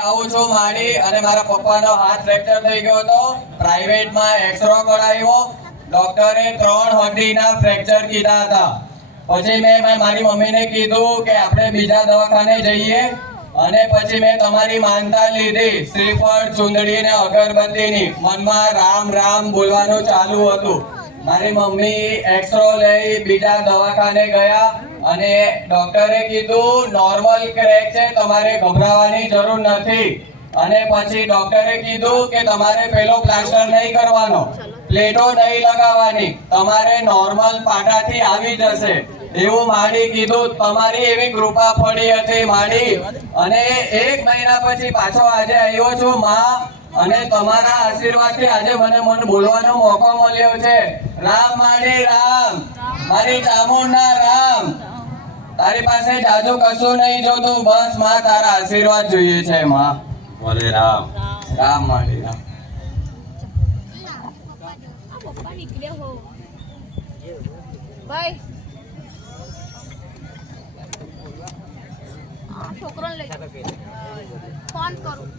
આવું છું માડી અને મારા પપ્પાનો હાથ ફ્રેક્ચર થઈ ગયો હતો. પ્રાઇવેટમાં એક્સરો કરાવ્યો. ડોક્ટરે 3 હડ્ડીના ફ્રેક્ચર કીધા હતા. પછી મેં મારી મમ્મીને કીધું કે આપણે બીજા દવાખાને જઈએ અને પછી મેં તમારી માનતા લીધી. શ્રીફળ, ચુંદડી ને અગરબત્તીની. મનમાં રામ રામ બોલવાનું ચાલુ હતું. મારી મમ્મી એક્સરો લઈ બીજા દવાખાને ગયા અને ડોક્ટરે કીધું નોર્મલ ક્રેક છે, તમારે ગભરાવાની જરૂર નથી. અને પછી ડોક્ટરે કીધું કે તમારે પેલો પ્લાસ્ટર નહીં કરવાનો, પ્લેટો નહીં લગાવવાની, તમારે નોર્મલ પાટાથી આવી જશે એવું માડી કીધું. તમારી એવી કૃપા પડી હતી માડી. અને 1 મહિના પછી પાછો આજે આવ્યો છું માં, અને તમારા આશીર્વાદથી આજે મને બોલવાનો મોકો મળ્યો છે. રામ માડી રામ, મારી ચામુંડના રામ. તારી પાસે જાજુ કશું નહીં જોતું, બસ માં તારા આશીર્વાદ જોઈએ છે માં. બોલે રામ. રામ માડી રામ. છોકરો લઈ ફોન કરું.